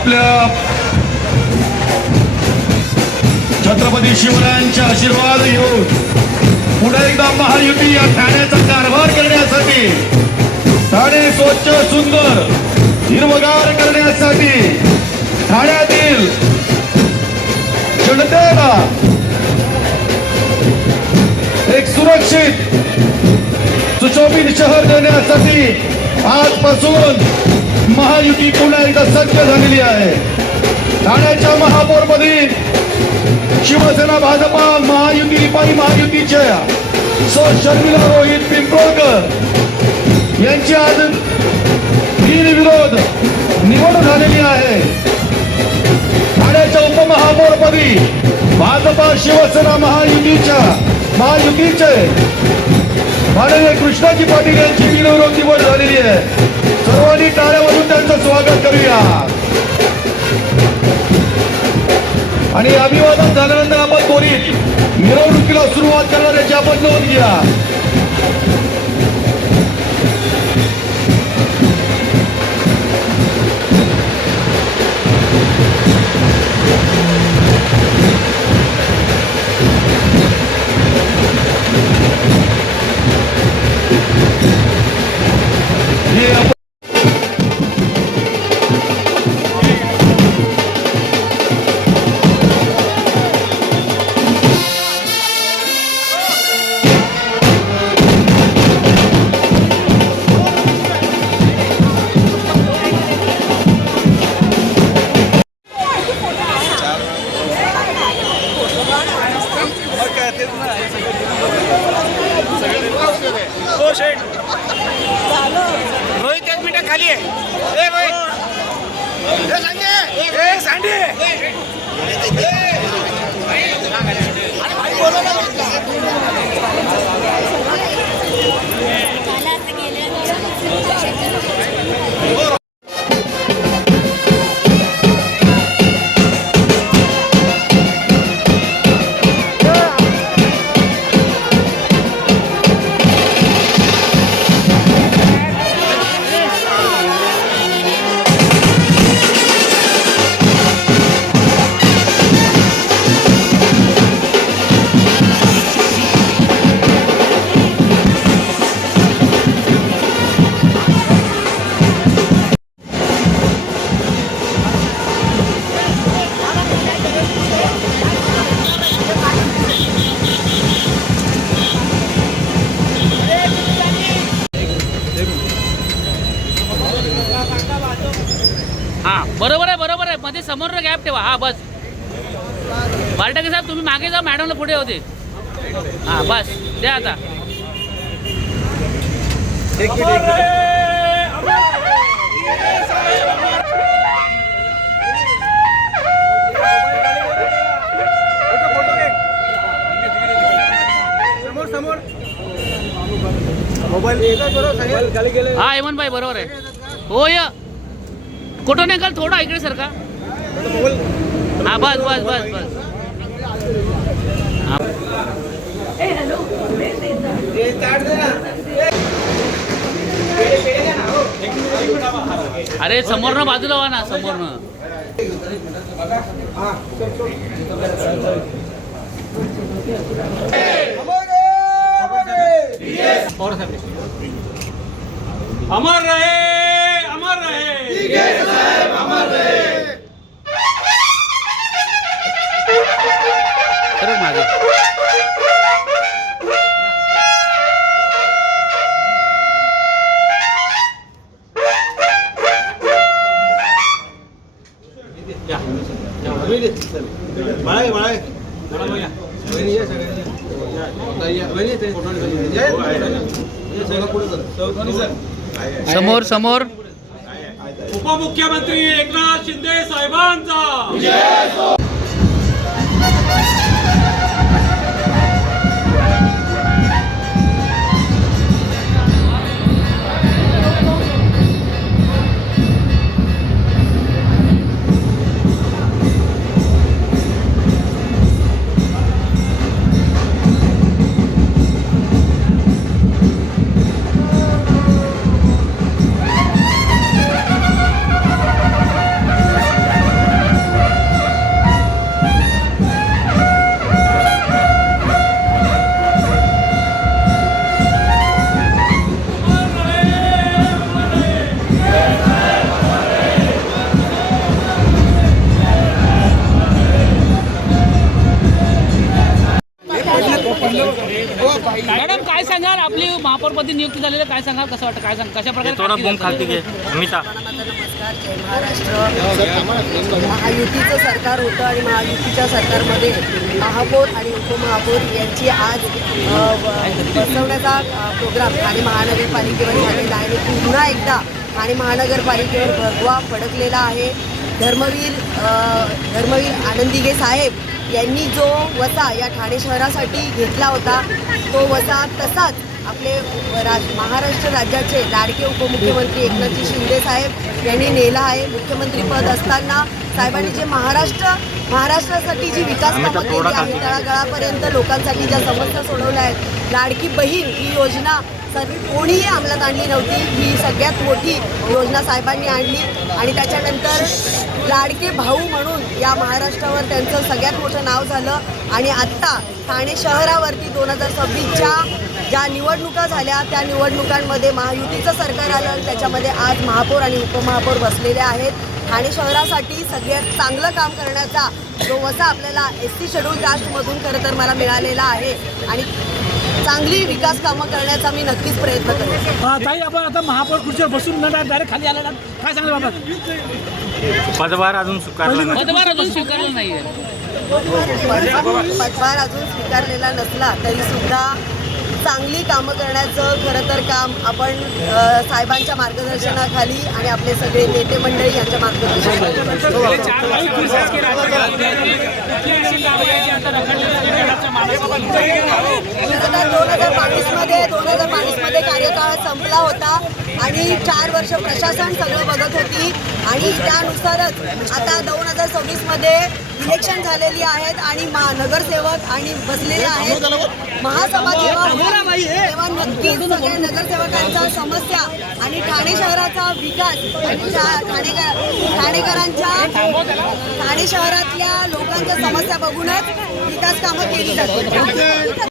आपल्या छत्रपती शिवरायांचे आशीर्वाद घेऊन पुन्हा एकदा महायुती या ठाण्याचा कारभार करण्यासाठी ठाणे स्वच्छ सुंदर हिरवगार करण्यासाठी ठाण्यातील जनतेला एक सुरक्षित सुशोभित शहर देण्यासाठी आजपासून महायुती पुन्हा एकदा सज्ज झालेली आहे. ठाण्याच्या महापौरमध्ये शिवसेना भाजपा महायुती रिपाई महायुतीच्या सो शर्मिला रोहित पिंपळकर यांची आज बिनविरोध निवड झालेली आहे. ठाण्याच्या उपमहापौरपदी भाजपा शिवसेना महायुतीच्या महायुतीचे माननीय कृष्णाजी पाटील यांची बिनविरोध निवड झालेली आहे. सर्वांनी टाळ्यावरून त्यांचं स्वागत करूया. आणि अभिवादन झाल्यानंतर आपण कोणी मिरवणुकीला सुरुवात करणाऱ्याची आपण नोंद घ्या. रोहित हा बरोबर आहे बरोबर आहे. मध्ये समोर गॅप ठेवा. हा बस. बालटाके साहेब तुम्ही मागे जा मॅडमला पुढे होते हा बस. द्या आता. मोबाईल हा हेमंत भाई बरोबर आहे. हो य. कुठं नाही काल थोडा इकडे सारखा हा बस बस बस बस. अरे अरे समोरनं बाजूला वा ना समोरनं. अमर रहे अमर रहे. बाळा बाळा वहिनी या सगळ्यांनी वहिनी ते पुढे सर समोर समोर. उपमुख्यमंत्री एकनाथ शिंदे साहेबांचा. महापौरपदी नियुक्ती झालेली आहे, काय सांगाल? कसं वाटतं? काय सांग कशा प्रकारे थोडा बूम खालती? घे. अमिता माझा नमस्कार. जय महाराष्ट्र. महायुतीचं सरकार होतं आणि महायुतीच्या सरकारमध्ये महापौर आणि उपमहापौर यांची आज अ, ब- बसवण्याचा अ, प्रोग्राम ठाणे महानगरपालिकेवर झालेला आहे. आणि पुन्हा एकदा ठाणे महानगरपालिकेवर भगवा फडकलेला आहे. धर्मवीर अ, धर्मवीर आनंदिगे साहेब यांनी जो वसा या ठाणे शहरासाठी घेतला होता तो वसा तसाच आपले राज महाराष्ट्र राज्याचे लाडके उपमुख्यमंत्री एकनाथजी शिंदे साहेब यांनी नेला आहे. मुख्यमंत्री पद असताना साहेबांनी जे महाराष्ट्र महाराष्ट्रासाठी जी विकास कामं केली आहे तळागाळापर्यंत लोकांसाठी ज्या समस्या सोडवल्या आहेत लाडकी बहीण ही योजना सर्व कोणीही अंमलात आणली नव्हती. ही सगळ्यात मोठी योजना साहेबांनी आणली. आणि त्याच्यानंतर लाडके भाऊ म्हणून या महाराष्ट्रावर त्यांचं सगळ्यात मोठं नाव झालं. आणि आत्ता ठाणे शहरावरती दोन हजार सव्वीसच्या ज्या निवडणुका झाल्या त्या निवडणुकांमध्ये महायुतीचं सरकार आलं आणि त्याच्यामध्ये आज महापौर आणि उपमहापौर बसलेले आहेत. ठाणे शहरासाठी सगळ्यात चांगलं काम करण्याचा जो वसा आपल्याला एस टी शेड्यूल कास्टमधून खरं तर मला मिळालेला आहे आणि चांगली विकास कामं करण्याचा मी नक्कीच प्रयत्न करेन. हा, ताई आपण आता महापौर खुर्चीवर बसून न डायरेक्ट खाली आलेला काय सांगणार बाबा? पदभार अजून स्वीकारला नाही. पदभार अजून स्वीकारलं नाहीये. पदभार अजून स्वीकारलेला नसला तरी सुद्धा चांगली कामं करण्याचं खरं तर काम आपण साहेबांच्या मार्गदर्शनाखाली आणि आपले सगळे नेते मंडळी यांच्या मार्गदर्शनाखाली. दोन हजार बावीसमध्ये दोन हजार बावीसमध्ये कार्यकाळ संपला होता आणि चार वर्ष प्रशासन सगळं बघत होती. आणि त्यानुसारच आता दोन हजार सव्वीसमध्ये इलेक्शन झालेली आहेत आणि नगरसेवक आणि बसलेले आहेत. महासभा जेव्हा तेव्हा नक्कीच सगळ्या नगरसेवकांच्या समस्या आणि ठाणे शहराचा विकास आणि ठाणेकर ठाणेकरांच्या ठाणे शहरातल्या लोकांच्या समस्या बघूनच विकास कामं केली जातात.